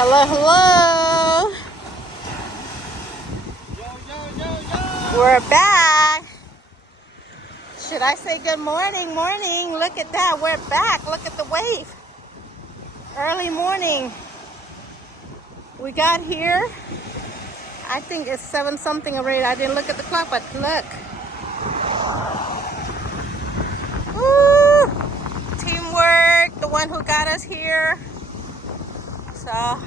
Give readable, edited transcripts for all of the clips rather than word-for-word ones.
Hello, hello. We're back. Should I say good morning? Morning. Look at that. We're back. Look at the wave. Early morning. We got here. I think it's 7 something already. I didn't look at the clock, but look. Woo! Teamwork. The one who got us here. So,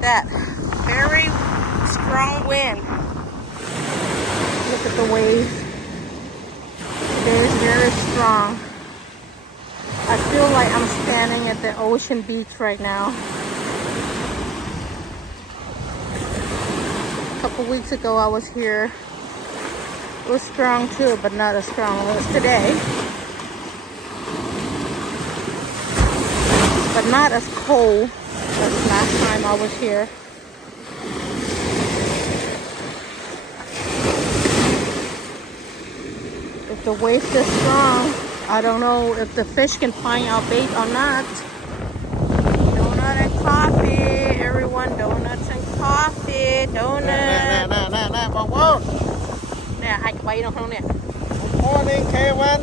that very strong wind. Look at the wave. It is very strong. I feel like I'm standing at the ocean beach right now. A couple weeks ago I was here. It was strong too, but not as strong as today. But not as cold as last time I was here. If the waves are strong, I don't know if the fish can find our bait or not. Donut and coffee, everyone. Donuts and coffee. Donut. Nè, bông bông. Nè, hai cái bẫy đâu không nè. Morning, K1.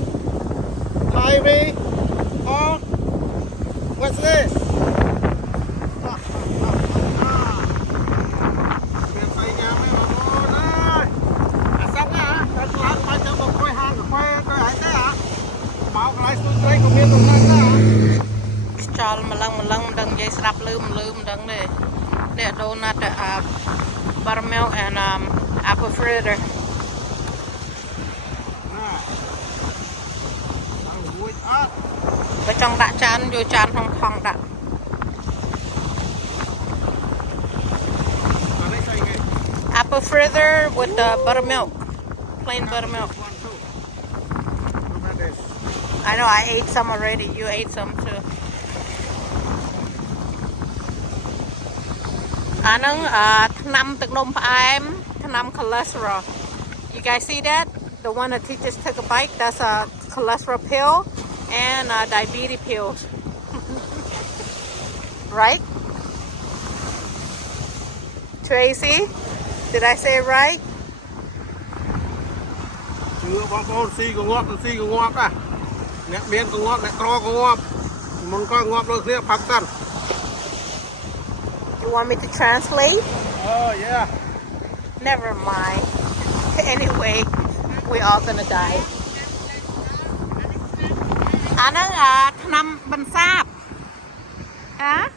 Ivy. Oh, what's this? Cho mà lần đừng dây sạp lưm đừng nè. Để donut buttermilk and apple fritter. Và trong đã chan vô chan không không đã. Apple fritter with the buttermilk, plain buttermilk. I know I ate some already. You ate some too. Anang thnamទឹកនំផ្អែម thnam cholesterol. You guys see that? The one that teachers took a bite. That's a cholesterol pill and diabetes pills. Right? Tracy, did I say it right? Chưa bông bông xì của ngọt à. Nè miên của ngọt, nè cro của ngọt. Mình có ngọt rồi kia phạt cần. You want me to translate? Oh yeah. Never mind. Anyway, we're all gonna die. Anang thnam ban sap. Hả?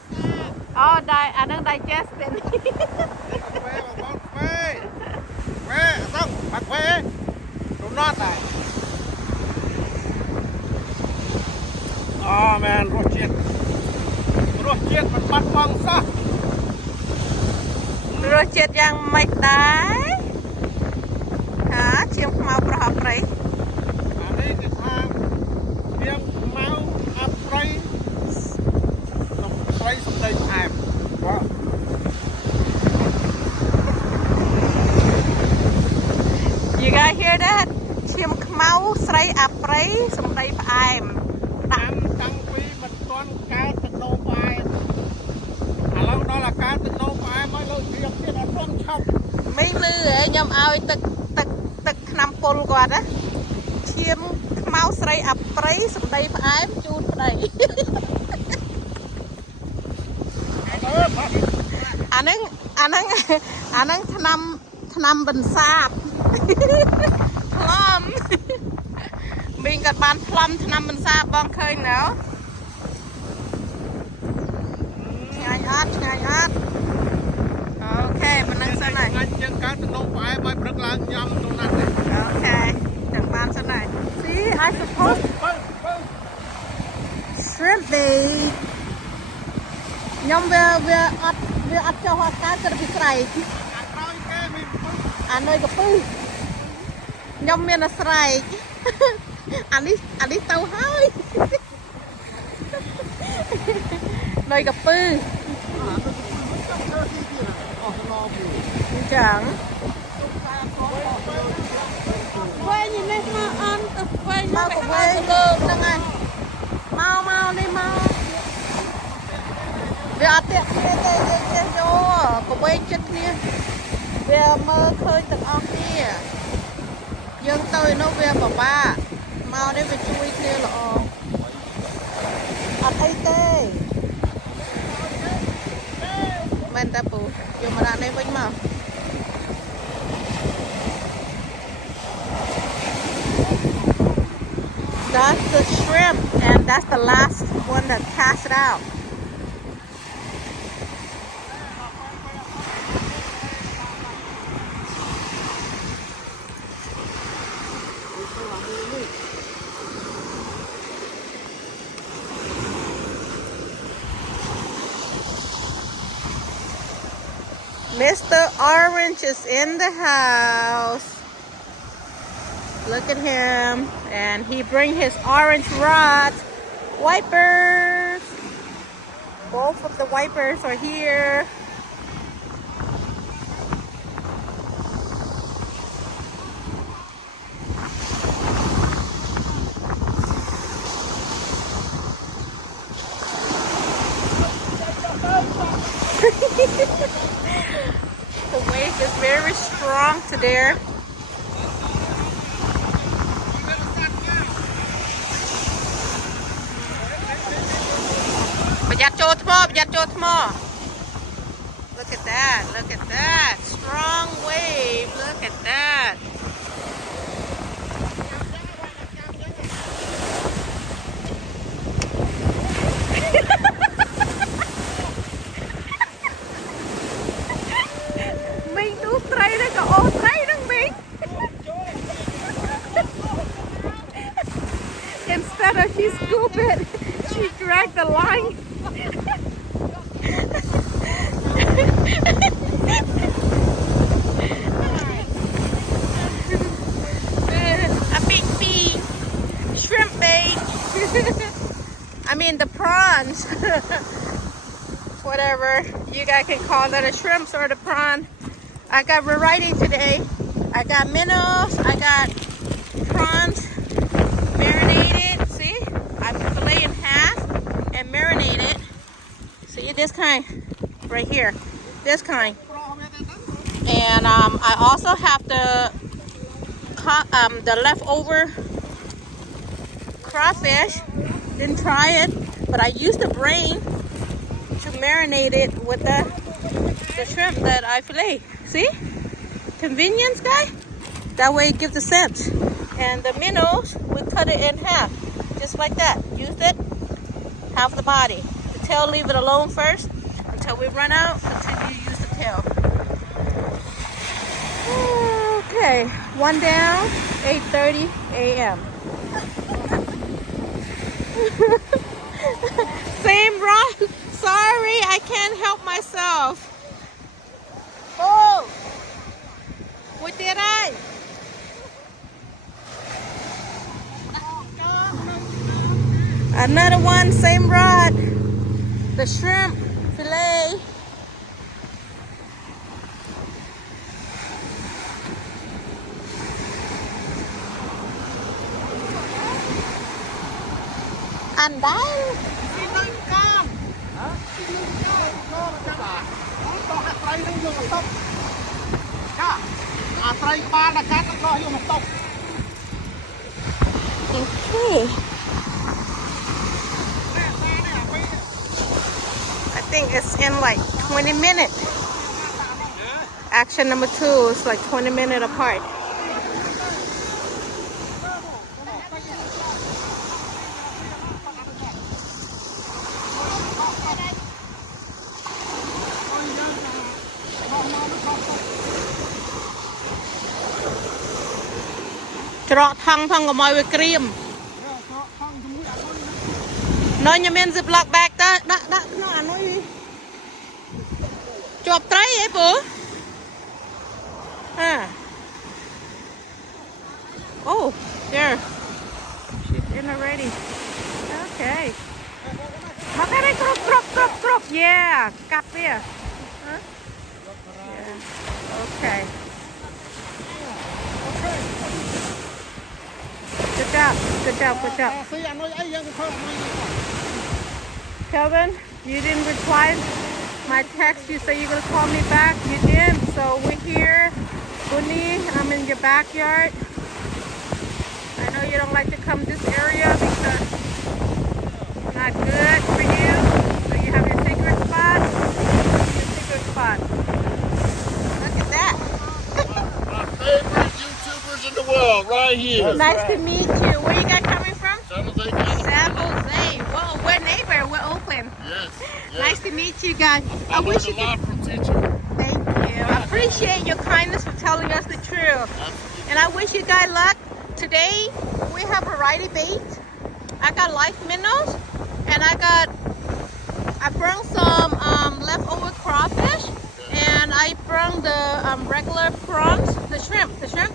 Oh, anang digestion. Quê, xong, bạc quê. Đúng nót này. Oh man, rốt chiếtมันปัดฟังซะ รสជាតិយ៉ាងម៉េចដែរហាឈាមខ្មៅប្រហោប្រៃ អានេះគេថាឈាមខ្មៅអាប់ប្រៃសំដីផ្អែមបាទ You guys hear that ឈាមខ្មៅស្រីអាប្រៃសំដីផ្អែមដាក់តាំងពីមិនទាន់កើតទឹកនោមផ្អែមឥឡូវដល់អាកើតទឹកនោមផ្អែមហើយលើឈាមទៀតអត់ព្រមឆប់ មិនលឺហ៎ខ្ញុំឲ្យទឹកថ្នាំពុលគាត់ណាឈាមខ្មៅស្រីអាប្រៃសំដីផ្អែមជូនប្តីអាហ្នឹងថ្នាំបន្សាបផ្លំមីងក៏បានផ្លំថ្នាំបន្សាបបងឃើញណ៎ឆ្ងាញ់អត់អូខេប៉ុណ្ណឹងសិនហើយ យើងកើតទឹកនោមផ្អែមឲ្យព្រឹកឡើងញ៉ាំដូណាត់ទេ អូខេចាំបានសិនហើយ See I suppose shrimp bait ខ្ញុំវាអត់ចុះអត់កើតទៅពីស្រែក អាក្រោយគេមានពុក អានុយកពឹសខ្ញុំមានអាស្រែក អានេះទៅហើយនុយកពឹសអញ្ចឹងវិញនេះមកអន់ទៅវិញមកទៅលើហ្នឹងហើយមកនេះមក អត់ទេគ្នាទេយើងចេះយកកុំឲ្យចិត្តគ្នាវាមើលឃើញទាំងអស់គ្នាយើងទៅឯនោះវាពិបាកមកនេះវាជួយគ្នាល្អអត់អីទេមែនតាពូយកមកដាក់នេះវិញមក That's the shrimp and that's the last one that cast it out. Mr. Orange is in the house. Look at him. And he bring his orange rod wipers. Both of the wipers are here. The wave is very strong today. ประหยัดโจทย์ประหยัดโจทย์ Look at that, look at that. Strong wave, look at that. Mình đu tray đây cả ô tray đừng mình. Instead of she scoop it, she dragged the line. A big bee, shrimp bait. I mean the prawns. Whatever you guys can call it, the shrimps or the prawn. I got variety today. I got minnows. I got prawns marinated. See, I fillet in half and marinated. See this kind right here, this kind. And I also have the leftover crawfish. Didn't try it, but I used the brain to marinate it with the shrimp that I fillet. See? Convenience, guy? That way it gives a sense. And the minnows, we cut it in half. Just like that. Use it, half the body. The tail, leave it alone first. Until we run out, continue to use the tail. Okay, one down, 8:30 a.m. Same rod. Sorry, I can't help myself. Oh, what did I? Another one, same rod. The shrimp fillet. Ăn đấy. Okay. I think it's in like 20 minutes. Action number 2 is like 20 minutes apart. Trọ thăng phong của mọi người cream. Nói nhà mình zip lock bag ta đã nó ăn nói gì chụp trái ấy bố à oh there she's in already okay mà cái này crop yeah cắt here huh? Yeah. Okay. Good job. Kelvin, you didn't reply My text, you say you're gonna call me back. You did. So we're here. Bunny, I'm in your backyard. I know you don't like to come this area because it's not good for you. So you have your secret spot. Your secret spot. Look at that. My favorite YouTubers in the world, right here. Nice to meet you. Where you guys coming from? San Jose, California. San Jose. Well, we're neighbor. We're open. Yes. Nice to meet you guys. I learned a lot from teacher. Thank you. I appreciate your kindness for telling us the truth. And I wish you guys luck. Today we have variety bait. I got live minnows and I brought some leftover crawfish and I brought the regular prawns, the shrimp. Yep.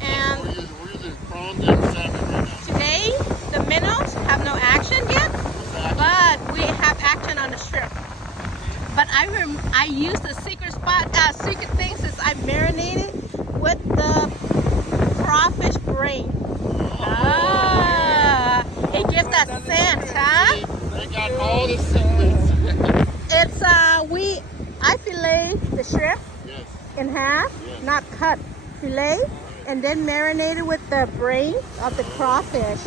And We're using prawns and salmon right now. today the minnows have no action yet, but we have action on the shrimp. But I used the secret thing since I marinated with the crawfish brain. It gives that scent, huh? They got all the secrets. It's I fillet the shrimp Yes. in half, Yes. not cut, fillet, and then marinated with the brain of the crawfish.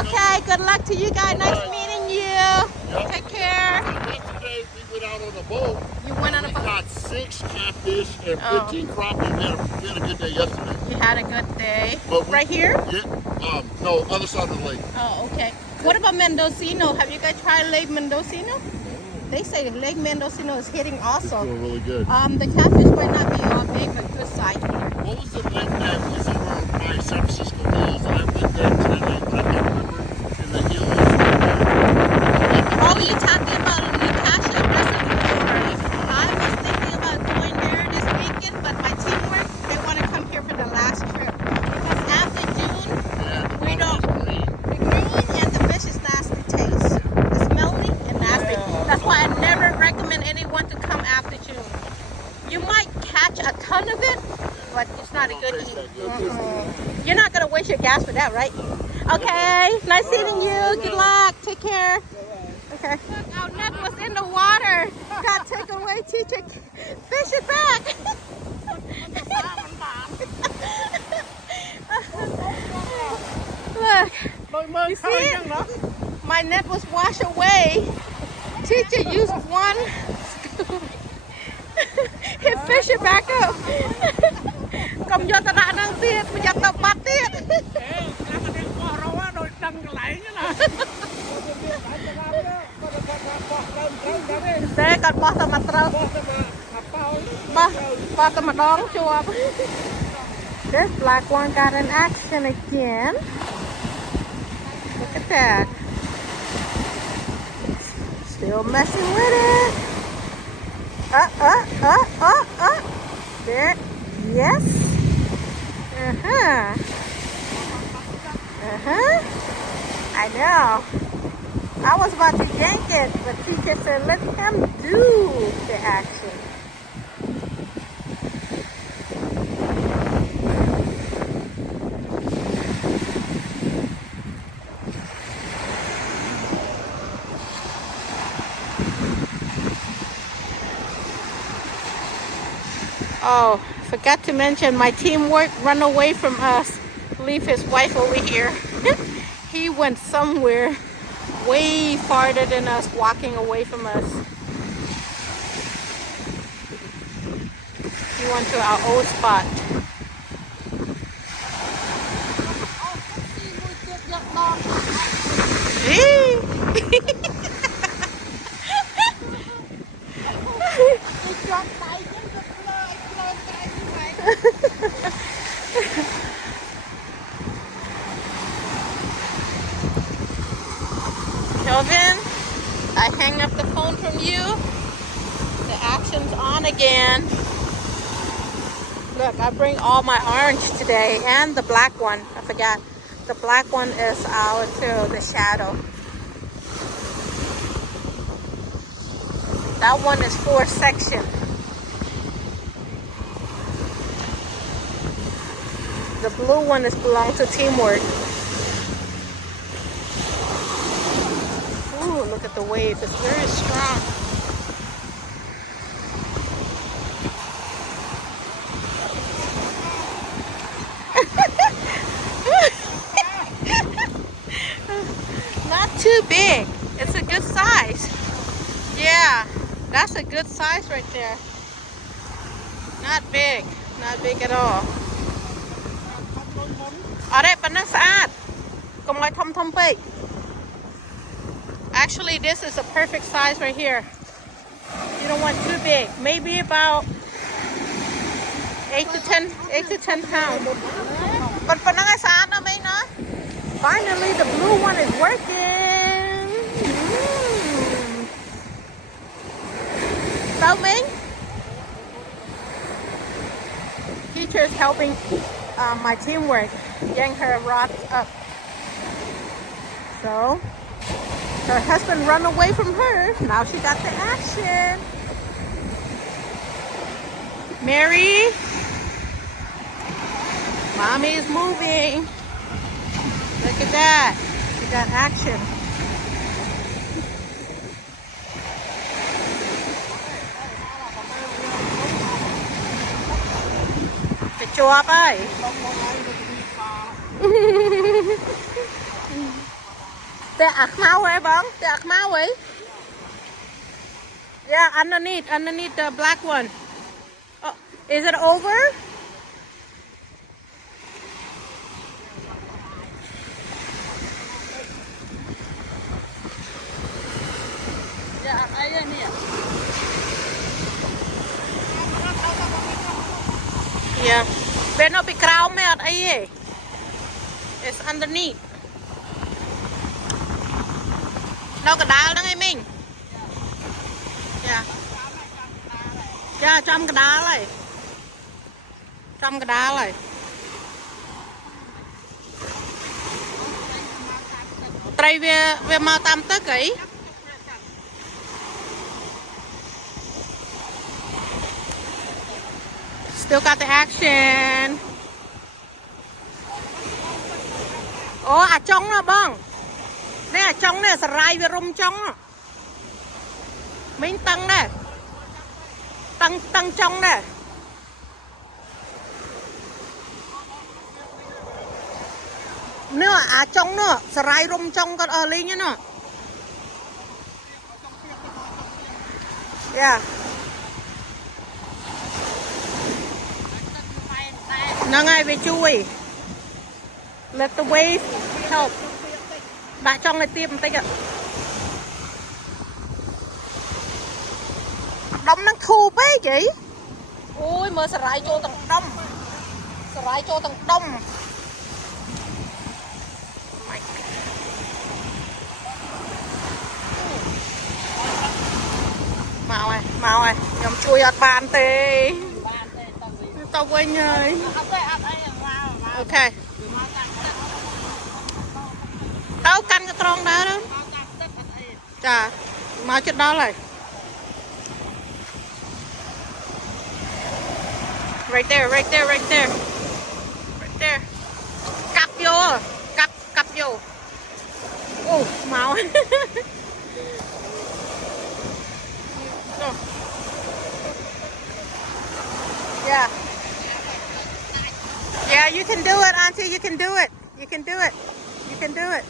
Okay, good luck to you guys. Nice meeting you. Take care. Yesterday we went out on a boat. You went on a We boat. got 6 catfish and Oh. 15 crawfish. We had a good day yesterday. You had a good day. But we- Right here? Yeah. No, other side of the lake. Oh, okay. What about Mendocino? Have you guys tried Lake Mendocino? They say Lake Mendocino is hitting also. Doing really good. The catfish might not be all big, but good size. What was the lake that was over by San Francisco Hills? I went there today. I can't remember. In the hills. Oh, you talking about Natasha Reservoir? I was thinking about going there this weekend, but my teamwork, they want to come here for the last trip. Because after June, Yeah, the we water don't. was green. The green and the fish is nasty taste. It's smelly and nasty. That's why I never recommend anyone to come after June. You might catch a ton of it, but it's not a good eat. You're not gonna waste your gas for that, right? Okay, nice seeing you. Good luck. Take care. Okay. Look, our net was in the water. Got taken away. Teacher, fish it back. Look, you see it? My net was washed away. Teacher used one scoop. He fish it back up. កុំយកទៅដាក់នឹងទៀតប្រយ័ត្នទៅបាត់ទៀត តែគាត់បោះទៅមកត្រូវបោះទៅម្ដងជាប់ This black one got an action again. Look at that. Still messing with it. There. Yes. I know. I was about to yank it, but teacher said let him do the action. Oh, forgot to mention my teamwork run away from us. Leave his wife over here. He went somewhere way farther than us, walking away from us. He went to our old spot. Kelvin, I hang up the phone from you. The action's on again. Look, I bring all my orange today and the black one. I forgot. The black one is out to the shadow. That one is 4 section. The blue one is belong to teamwork. Ooh, Look at the wave. It's very strong. Not too big. It's a good size. Yeah, that's a good size right there. Not big. Not big at all. អរេប៉ុណ្ណឹងស្អាតកុំឲ្យធំធំពេក Actually, this is a perfect size right here. You don't want too big. Maybe about 8 to 10 pounds. Butប៉ុណ្ណឹងឲ្យស្អាតណាស់មែនណា Finally, the blue one is working. So, Ming? Teacher's helping my teamwork, getting her rocks up. So, her husband run away from her. Now she got the action. Mary, mommy is moving. Look at that. She got action. Cái chuột ơi. Tè ạc mau ấy bóng. Tè ạc mau ấy. Yeah, underneath the black one. Oh, is it over? Yeah. Bên nó bị cao mẹ ấy. It's underneath. Đâu cả đá đó ngay mình. Yeah. Yeah, trong cái đá này. Trong cái đá này. Trai về mau tam tức ấy. Still got the action. Oh, à trong nè bông. Nè à trong nè, sờ rai về rung trong. Mình tăng nè. Tăng trong nè. Nè à trong nè, sờ rai rung trong con ở lên nhá nè. Yeah. Nó ngay về chui. Let the wave help. Đã trong này tiêm một tích ạ. Đông năng thu bế chị. Ui mơ sả rải cho tầng đông. Sả rải cho tầng đông. Mau ơi. Nhóm chui ọt bàn tê. Tao quên ơi. Ok. Đâu canh cái tròn đó đó. Chà, mau chết đó rồi. Right there, right there, right there. Right there. Cặp vô. Cặp vô. Mau. Yeah. Yeah, you can do it, Auntie. You can do it. You can do it. You can do it.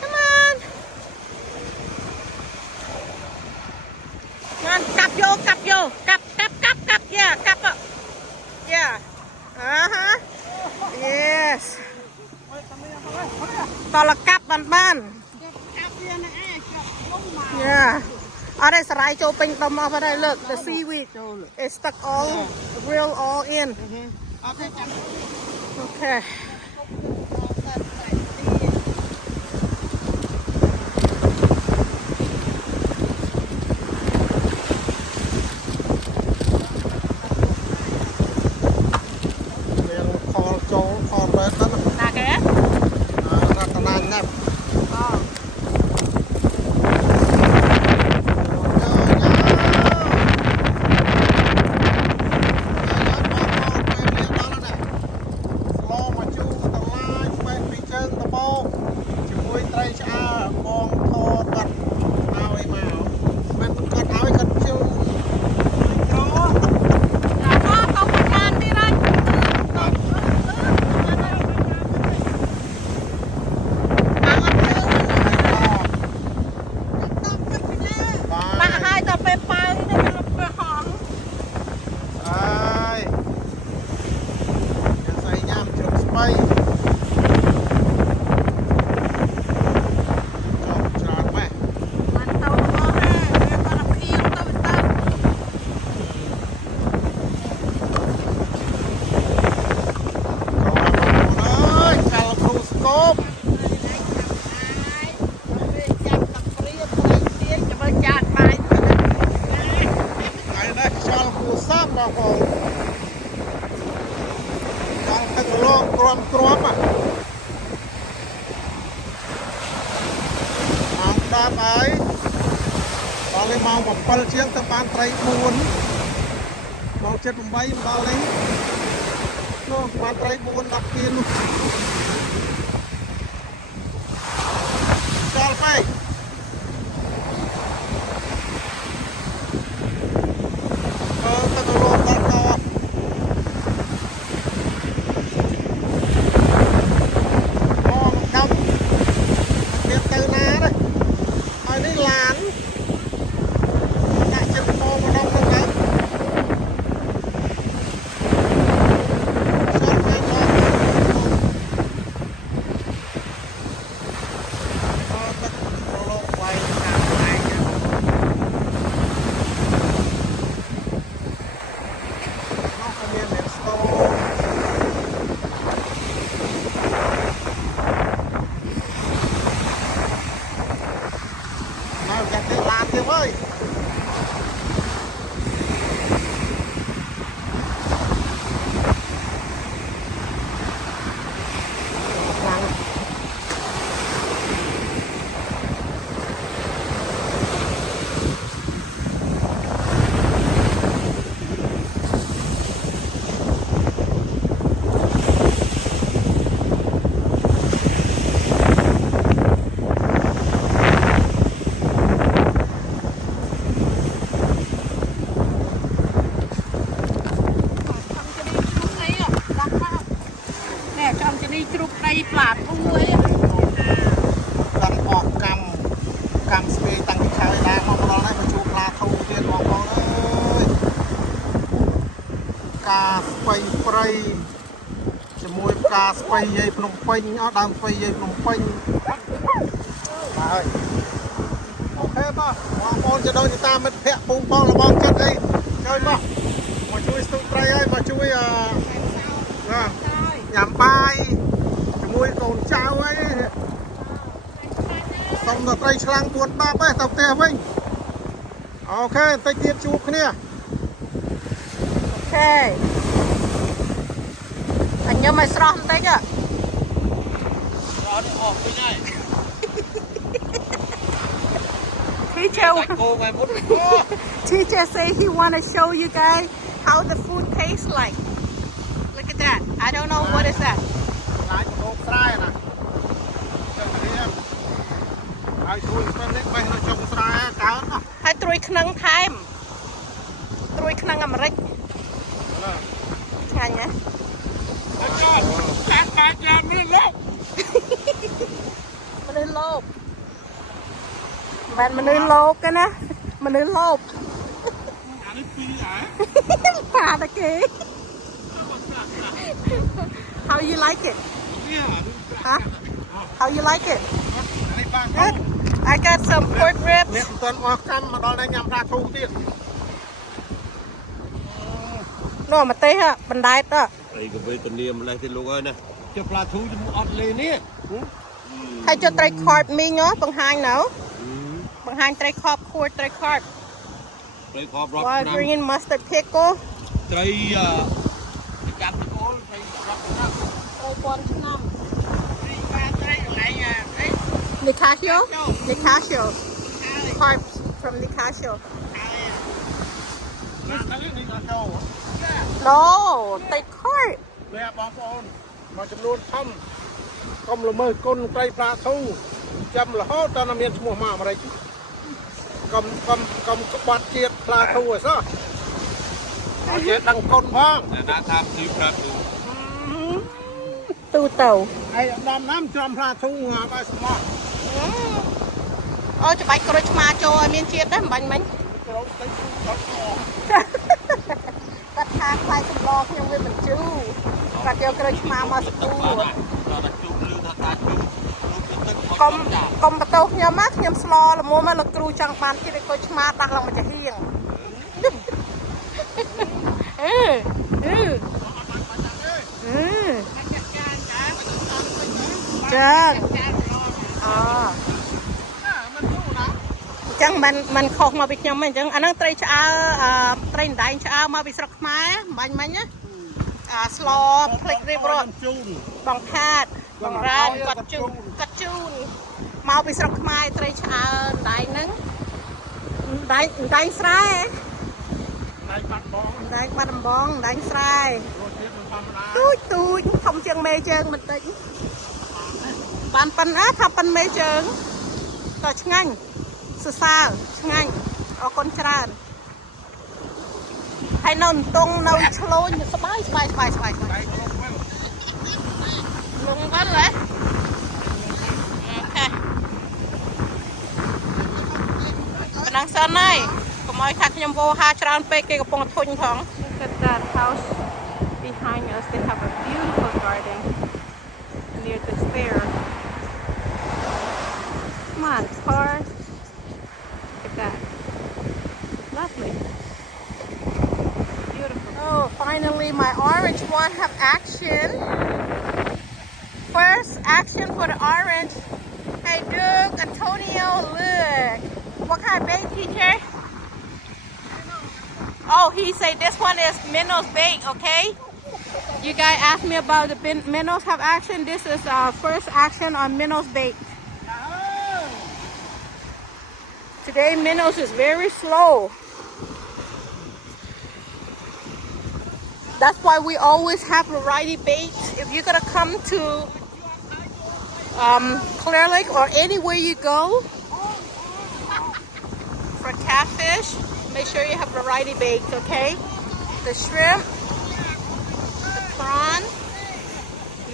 Come on. Come on. Cặp vô. Cặp. Yeah, cặp. Yeah. Uh-huh. Yes. Đó là cặp ban. Yeah. Ở đây sả rai cho pin đâm ở đây, look, the seaweed is stuck all, real all in. Okay. វាម៉ោង7ជាងទៅបានត្រី4ម៉ោង7 8មកដល់នេះនោះបានត្រី4 10គីនោះដល់ពេកទឹករោមដល់កទៅណាទេហើយនេះឡានដាក់ចិត្តពោម្ដងទៅទៅចូលទៅមកទឹករលកវាយខាងផ្នែកហ្នឹងនោះក៏មានស្ទូចាំទៅឡានទៀតអើយปลาทูตั้งออกกำสเปรย์ตั้งที่ชายนาของเราได้มาชูปลาทูเรียนของเราเลยกาสไปปรายจะมวยกาสไปยัยพนมเป่งเอาดำไปยัยพนมเป่งมาเลยโอเคป่ะวางบอลจะโดนจะตามมันแพะปูนปองระบองจัดเลยเจ้ามาช่วยสตูปรายมาช่วยยำปลายมวยกนเจ้าไอ้ส่งตัวไตรฉลังปวดบ้าไปตับเตะวิ่งโอเคไตเกียบจูบเนี่ยโอเคอันยังไม่สร้างได้จ้ะร้อนออกไม่ได้Teacher say he want to show you guys how the food tastes like. Look at that. I don't know what is that. ร้านโต๊ะใต้นะเจ้าเรียกไอ้ช่วยเป็นเล็กไปเราจงใต้ก้าวนะให้ตรุยขนังไทม์ตรุยขนังอเมริกใช่ไหมแล้วก็แพ้การยามมันโลกมันเลยโลภมันเลยโลภกันนะมันเลยโลภอันนี้ปีไหนปลาตะกี้ How you like it? Huh? How you like it? Good. I got some pork ribs. เนี่ยตอนออกกันมาตอนได้ยำปลาทูទៀតនោះមកទេហ่ะបណ្ដែតទៅអីក៏វេទនាម្លេះទេលោកអើយណាចុះប្លាធូអត់លេនេះហើយចុះត្រីខបមីងបង្ហាញនៅបង្ហាញត្រីខបខួរត្រីខបត្រីខបរាប់ឆ្នាំ green mustard pickle ត្រីចាប់អូលត្រីរាប់ឆ្នាំ3000ឆ្នាំត្រីបាត្រីកន្លែងអី Nicasio carp from Nicasio No ត្រីខបនេះបងប្អូនមកចំនួនធំកុំល្មើសគុណត្រីប្រាធូចាំរហូតដល់មានឈ្មោះមកអាមេរិកកុំក្បត់ជាតិផ្លាធូអីសោះអត់ចេះដឹងគុណផងណាថាទីប្រាធូទូទៅហើយដំណាំចំផ្លាធូឲ្យស្មោះអូច្បាច់ក្រូចឆ្មាចូលឲ្យមានជាតិដែរមិនបាញ់មិញក្រូចតិចគាត់គាត់ថាខ្លាយសម្លខ្ញុំវាមិនជូរគាត់យកក្រូចឆ្មាមកស្ទូកុំបតោខ្ញុំណាខ្ញុំស្លល្មមមកលោកគ្រូចង់បានជាតិក្រូចឆ្មាដាក់ឡើងមកចាហៀងចាអូចឹងมันខុសមកពីខ្ញុំហ្នឹងអញ្ចឹងអាហ្នឹងត្រីឆ្អើត្រីដៃឆ្អើមកពីស្រុកខ្មែរបាញ់មិញណាស្លភ្លេចរៀបរត់បងផាតបងរ៉ានគាត់ជូនមកពីស្រុកខ្មែរត្រីឆ្អើដៃហ្នឹង đánh srai ដៃបាត់បង đánh bắt đầm bong đánh srai រសជាតិមិនធម្មតា túi không chừng mê chừng mình tính bạn pan á thà pan mê chừng tao ngành sơ sao ngành ở con tràn hay nôn tung nâu lôi như spai spai spai spai ដៃក្នុងវិញ lùng vẫn đấy ok mình đang sơn này có mọi khách nhầm vô ha tràn pe cái bông thôn thong. Look at that house behind us. They have a beautiful garden near the fair. Come on, car. Look at that. Lovely. Beautiful. Oh, finally my orange one have action. First action for the orange. Hey Duke, Antonio, look. What kind of bait, teacher? Oh, he said this one is minnows bait, okay? You guys asked me about the minnows have action. This is our first action on minnows bait. Today minnows is very slow. That's why we always have variety baits. If you're gonna come to Clear Lake or anywhere you go for catfish, make sure you have variety baits, okay? The shrimp, the prawn,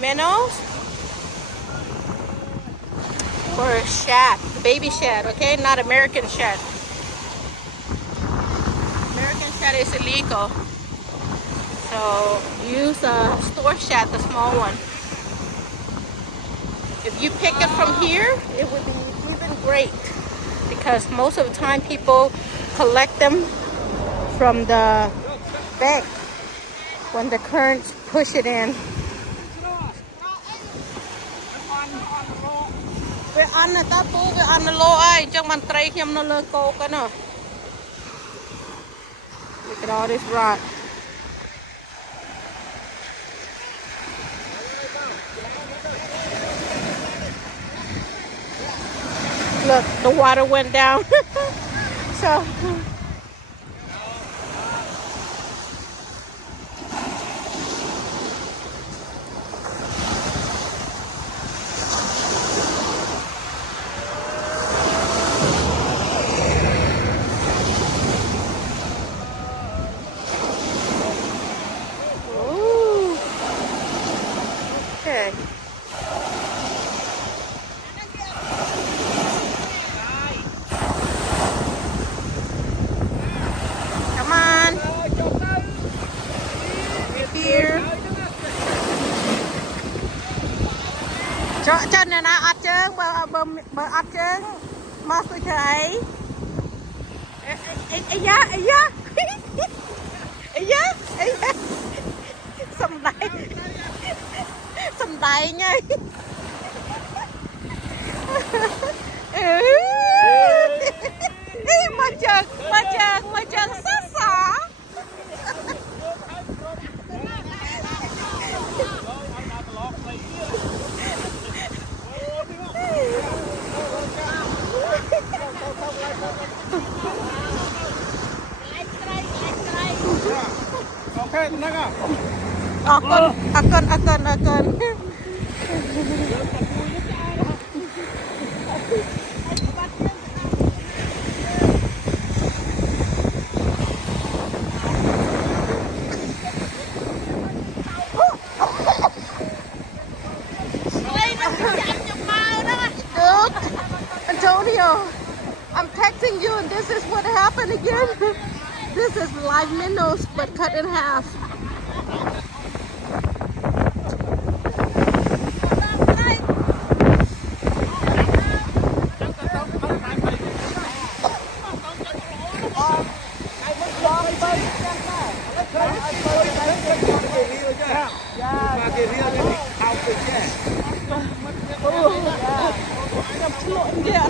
minnows, or shad, baby shad, okay? Not American shad. American shad is illegal. So use store shad, the small one. If you pick it from here, it would be even great because most of the time people collect them from the bank when the currents push it in. We're on the top, we're on the low eye. Just man tray him no look open. Look at all this rock. Look, the water went down. So ooh. Okay. Come on. We're here. Cho nên là ắt trơn bờ ắt trơn mà tôi thấy ấy da sầm đầy nha mà chừng sát xỏ ok nó à akan Dude, Antonio, I'm texting you and this is what happened again. This is live minnows but cut in half. Yeah,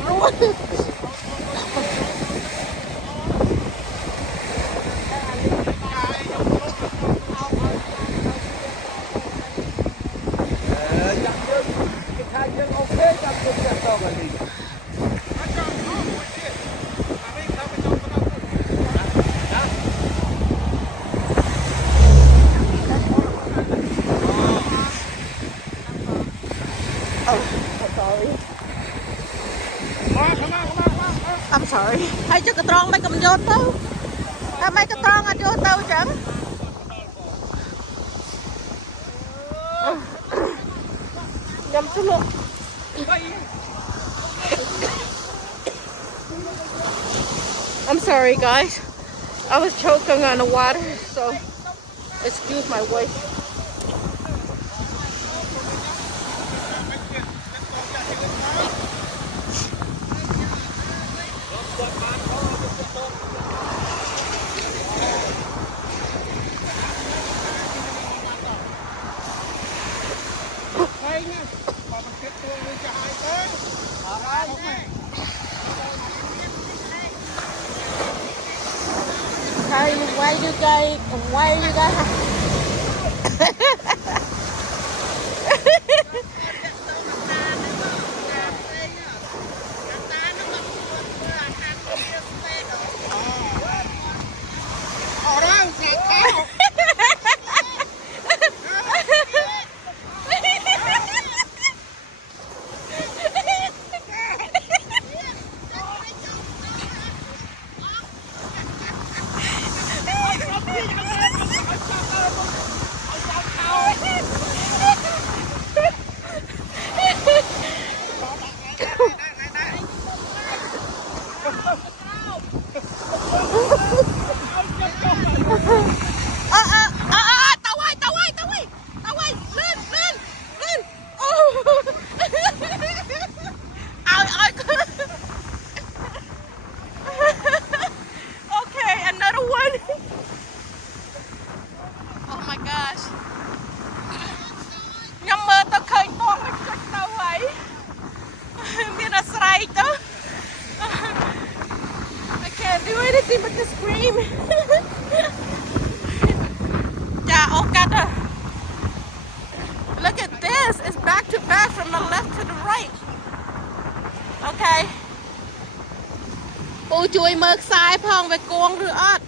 Oh, I'm sorry. I'm sorry. Hay cho cái tròn mấy cầm vô tao. Ta mấy cái tròn anh vô tao chẳng. Nhầm chút luôn. I'm sorry guys. I was choking on the water, so excuse my voice. Hey, why you guys tao ơi, lên. Oh. Ôi. Okay, another one. Oh my gosh. Nhắm mơ tao khơi toan cái cách tao vậy. Miền là sài tao. I can't do anything but to scream. Yeah, oh God. Look at this. It's back to back from the left to the right. Okay. ពូជួយមើលខ្សែផងវាគួងឬអត់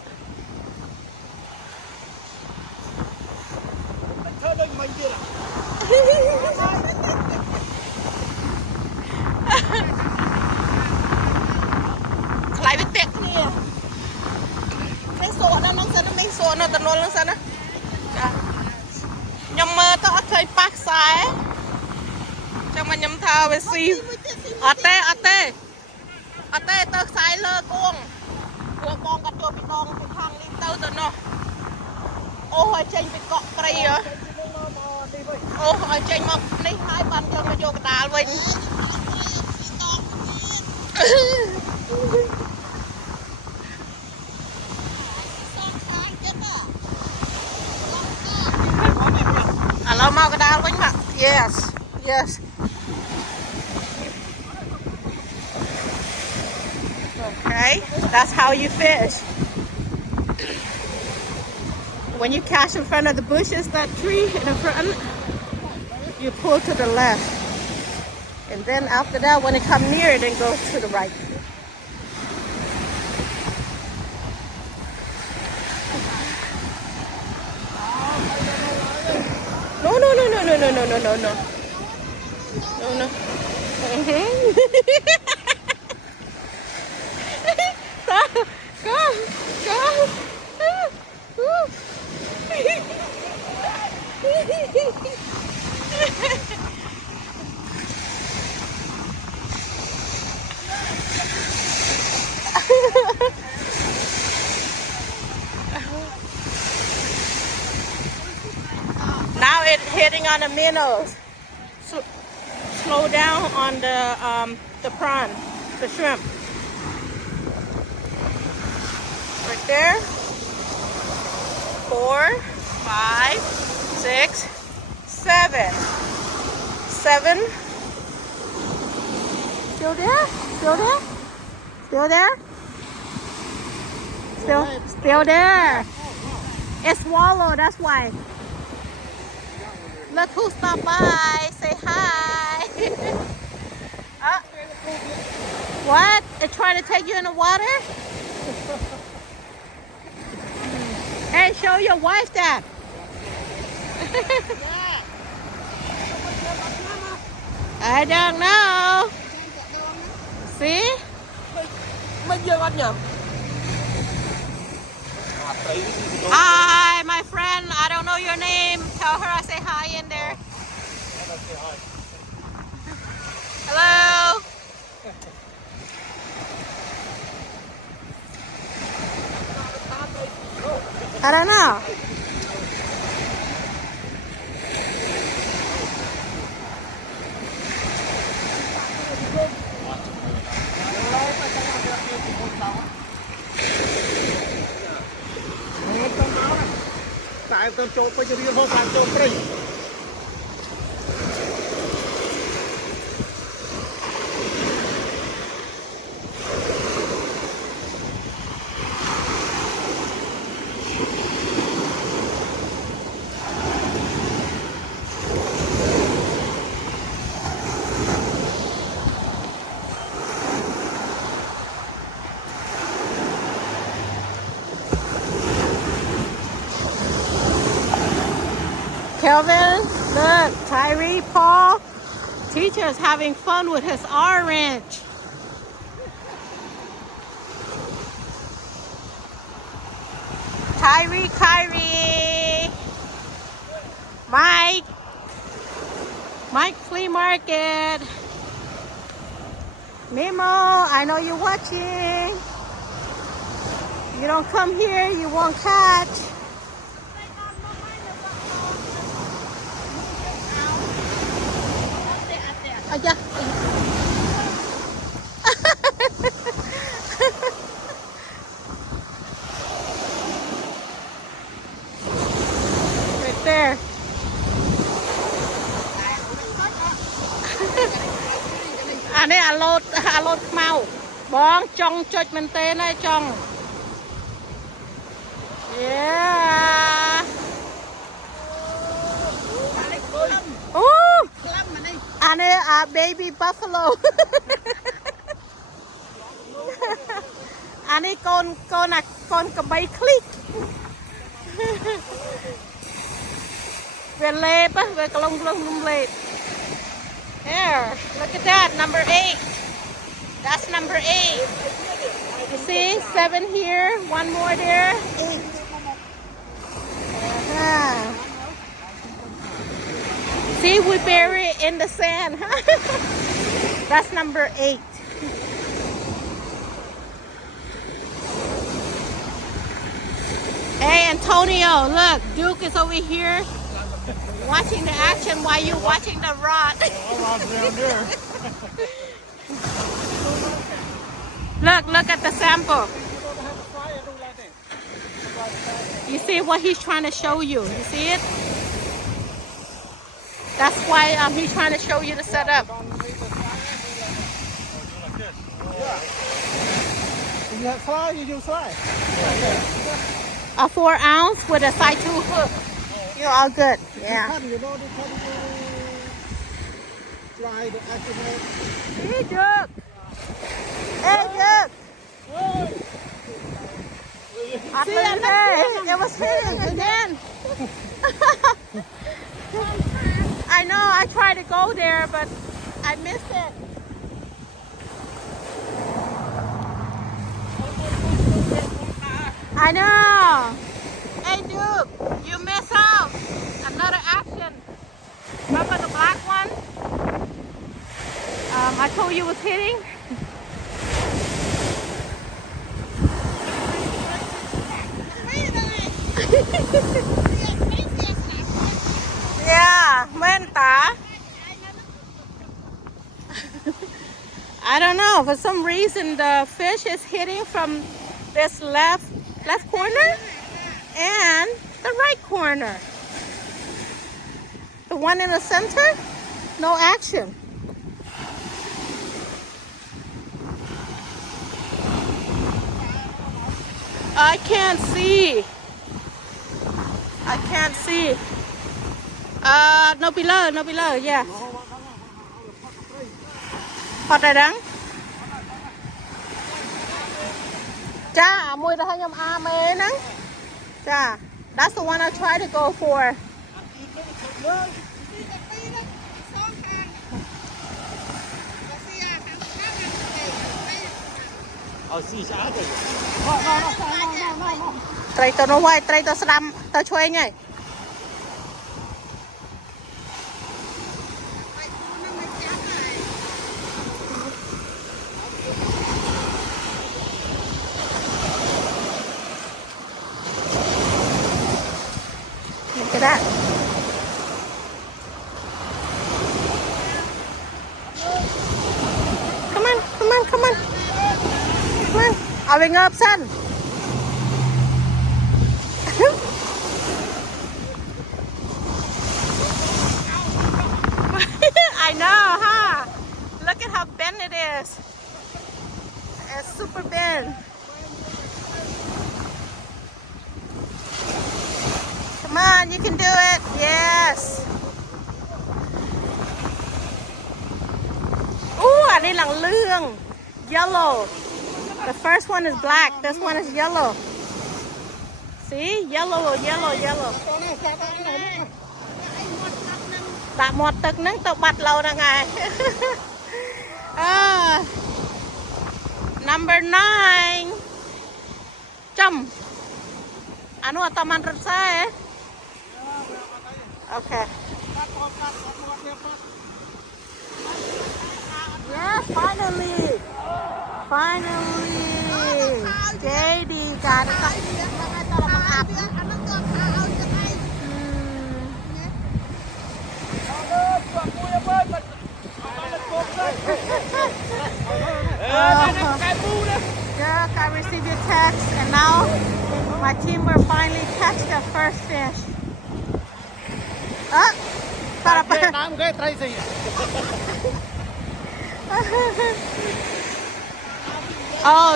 ធ្វើដូចមិញទៀត ខ្លាយវាតាក់គ្នានេះសួរដល់នឹងសិននេះសួរនៅតំណុលនឹងសិនណាចាខ្ញុំមើលទៅអត់ឃើញប៉ះខ្សែចាំមកខ្ញុំថាវាស៊ីអត់ទេទៅខ្សែលើគួងព្រោះបងកាត់ចូលពីដងពីខាងនេះទៅនោះ អូឲ្យចេញពីកក់ព្រៃហ៎អូឲ្យចេញមកនេះហើយបានយកមកយកកដាលវិញឥឡូវមកកដាលវិញមក yes okay that's how you fish when you catch in front of the bushes, that tree in the front, you pull to the left. And then after that, when it come near, then go to the right. No. Go. Now it's hitting on the minnows. So, slow down on the prawn, the shrimp. Right there. 4, 5, 6, 7. 7. Still there? Still there? Still there. It's swallowed, that's why. Look who stopped by. Say hi. What? It's trying to take you in the water? Hey, show your wife that. I don't know. See? Hi, my friend. I don't know your name. Tell her I say hi in there. Hello. I don't know. Tại tôi trộn bây giờ đi hôm làm trộn đây. Kelvin, look, Tyree, Paul, teacher's having fun with his orange. Tyree, Kyrie, Mike Flea Market, Mimo, I know you're watching. You don't come here, you won't catch. Yeah. Right there. À đây à lột màu bón trong chốt mình tên này trong. Yeah. À đây à baby buffalo. À đây con cà bay click. Về lệp á, về cái lông lệp. There, look at that, number 8. That's number 8. You see, 7 here, 1 more there, 8. See, we bury it in the sand. That's number 8. Hey, Antonio, look, Duke is over here watching the action while you're watching the rod. Look at the sample. You see what he's trying to show you? You see it? That's why he's trying to show you the setup. You fly, you use fly. A 4 ounce with a size 2 hook. You're all good. Yeah. You know, they can try the accident. Hey, Duke. Hey, Duke. See, it was hitting again. I know, I tried to go there, but I missed it. I know. Hey, Duke, you miss out. Another action. Remember the black one? I told you was hitting. Yeah, Menta. I don't know. For some reason, the fish is hitting from this left corner and the right corner. The one in the center, no action. I can't see. I can't see. No below, yeah. Hot rồi đắng. Cha, mùi ra nhầm mê nắng. Cha, that's the one I try to go for. ឲ្យស៊ីឆ្អែតទៅ ត្រីទៅនោះហើយត្រីទៅស្ដាំទៅឆ្វេងហើយLook at that. Come on, come on, come on. Come on. Ở bên ngợp sân. I know, huh? Look at how bent it is. It's super bent. Come on, you can do it. Yes. Ooh, anh đi lặng lương. Yellow. The first one is black. This one is yellow. See? Yellow, yellow, yellow. Đã mộtទឹកហ្នឹងទៅបាត់លោហ្នឹងហើយ Number 9 ចំអានោះអត់តបានរត់ខ្សែ Okay. Yes, finally. Finally. JD ចាទៅតមកអាប់ Look, I received your text and now my team will finally catch the first fish. Para. Oh,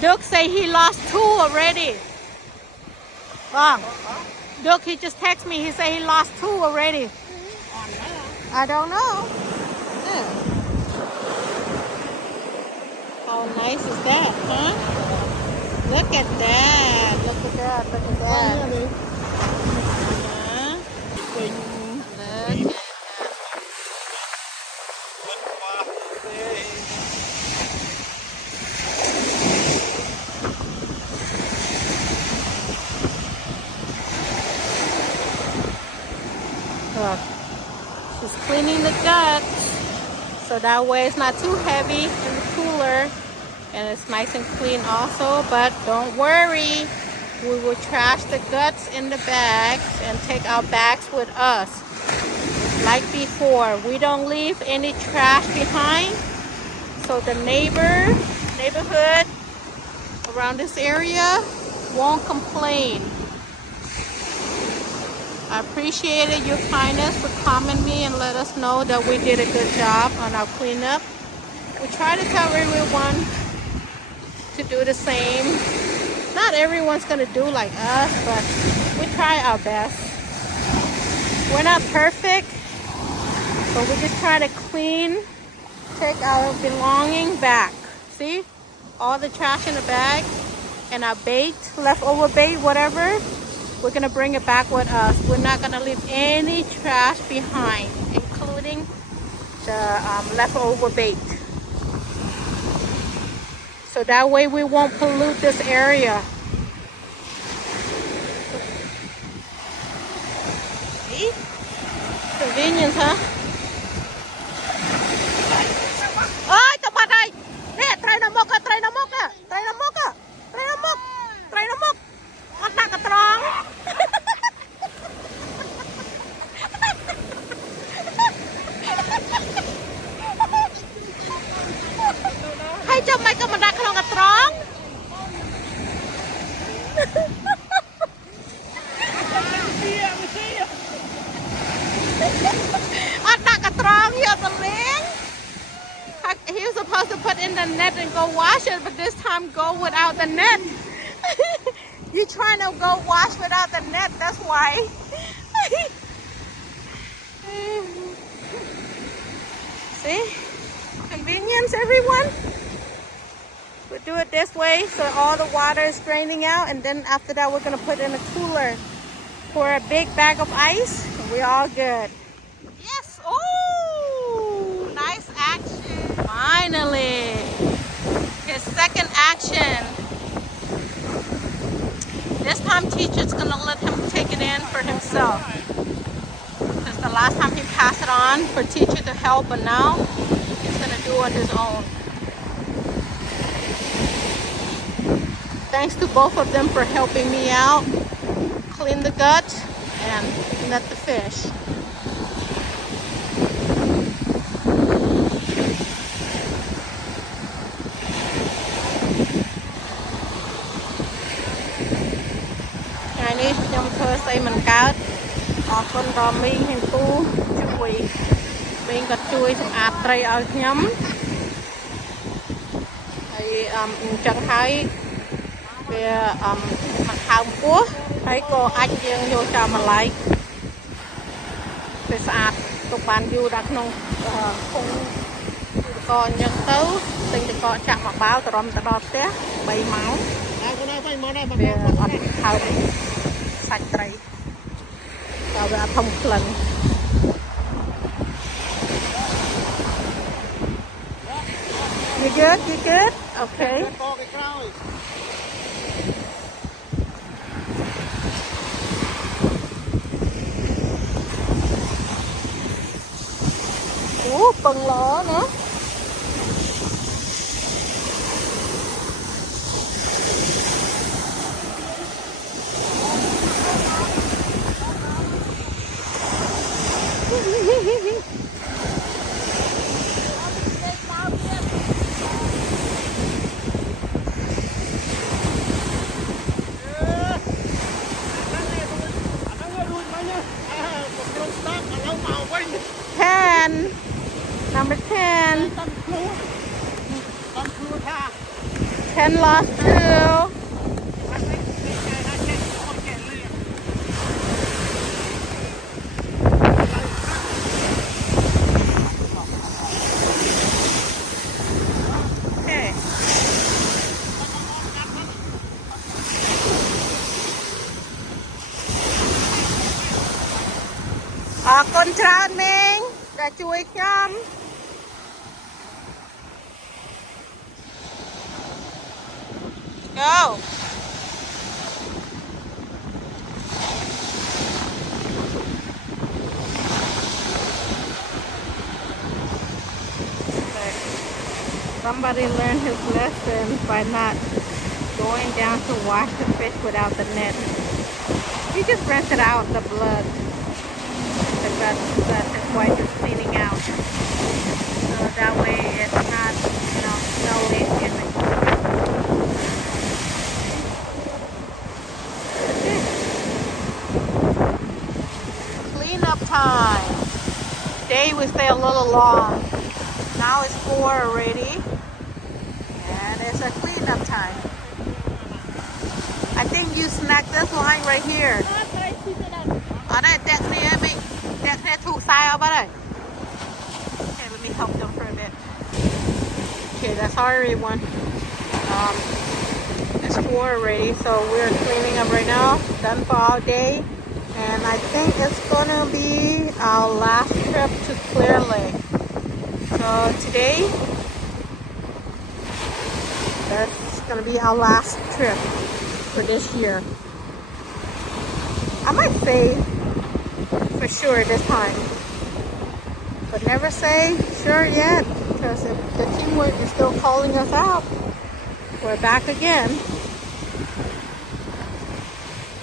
Duke say he lost 2 already. Wow. Duke, he just texted me. He said he lost 2 already. I don't know. Yeah. How nice is that, huh? Look at that. Look at that. Look at that. Look, she's cleaning the guts so that way it's not too heavy in the cooler and it's nice and clean also. But don't worry, we will trash the guts in the bags and take our bags with us. Like before, we don't leave any trash behind, so the neighborhood around this area won't complain. I appreciated your kindness for commenting me and let us know that we did a good job on our cleanup. We try to tell everyone to do the same. Not everyone's gonna do like us, but we try our best. We're not perfect, but we just try to take our belonging back. See? All the trash in the bag and our bait, leftover bait, whatever. We're gonna bring it back with us. We're not gonna leave any trash behind, including the leftover bait. So that way we won't pollute this area. See? Convenience, huh? Ôi, tao bắt đây. Nè, trai nó mốc à, trai nó mốc à, trai nó mốc à, trai nó mốc, trai nó mốc. Con ta cả tròn. Hay cho mày có mà đặt không cả tròn. Con ta cả tròn here the link. He was supposed to put in the net and go wash it, but this time go without the net. You trying to go wash without the net, that's why. See? Convenience, everyone. We do it this way so all the water is draining out, and then after that we're going to put in a cooler for a big bag of ice, and we're all good. Yes! Oh! Nice action! Finally! His can for himself. Because the last time he passed it on for teacher to help, but now he's gonna do on his own. Thanks to both of them for helping me out, clean the gut and net the fish. Ngàyនេះខ្ញុំធ្វើស្អីមិនកើតអរគុណដល់មីងហើយពូជួយមីងក៏ជួយសម្អាតត្រីឲ្យខ្ញុំហើយអញ្ចឹងហើយវាមិនហើមពោះហើយក៏អាចយើងយកចោលម្លែកវាស្អាតទុកបានយូរដល់ក្នុងធុងកអញ្ចឹងទៅទិញទឹកកកចាក់មកបាវទៅរំទៅដល់ផ្ទះ3ម៉ោងវាអត់ហើមសាច់ត្រីដល់វាអត់ធំក្លិនYou good? You good? Okay. Phần lỗ nữa. Number 10. 10 lost 2. Okay. Conច្រើនមីងដែលជួយខ្ញុំ Go. Somebody learned his lesson by not going down to wash the fish without the net. You just rinse it out, the blood, the gut that his wife is cleaning out. So that way it's not, smelly in it. Cleanup time. Today we stay a little long. Now it's 4 already. And it's a cleanup time. I think you snagged this line right here. Okay, let me help them for a bit. Okay, that's all everyone. It's 4 already, so we're cleaning up right now. Done for all day. And I think it's gonna be our last trip to Clear Lake. So today, that's gonna be our last trip for this year. I might say for sure this time, but never say sure yet, because if the teamwork is still calling us out, we're back again.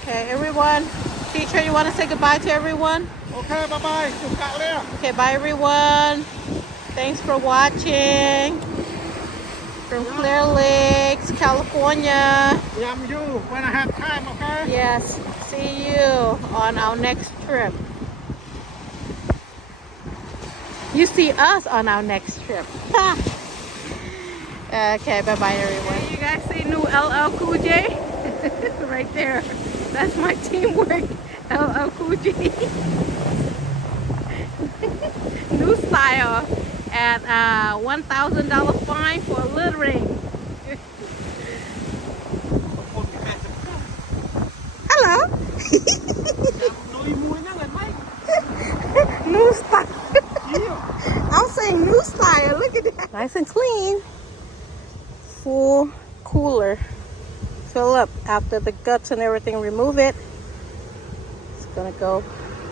Okay, everyone. Teacher, you want to say goodbye to everyone? Okay, bye-bye. Okay, bye everyone. Thanks for watching from Clear Lakes, California. You when I have time, okay? Yes, see you on our next trip. You see us on our next trip. Okay, bye-bye everyone. You guys see new LL Cool J? Right there. That's my teamwork. LL Cool J. New style at $1,000 fine for littering. Hello. New style. I'm saying new style. Look at that. Nice and clean. Full cooler. Fill up after the guts and everything. Remove it. It's Gonna go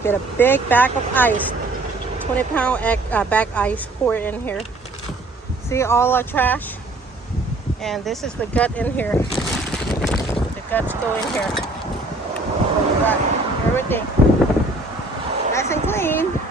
get a big bag of ice, 20-pound bag ice, pour it in here. See all our trash? And this is the gut in here. The guts go in here. So we got everything nice and clean.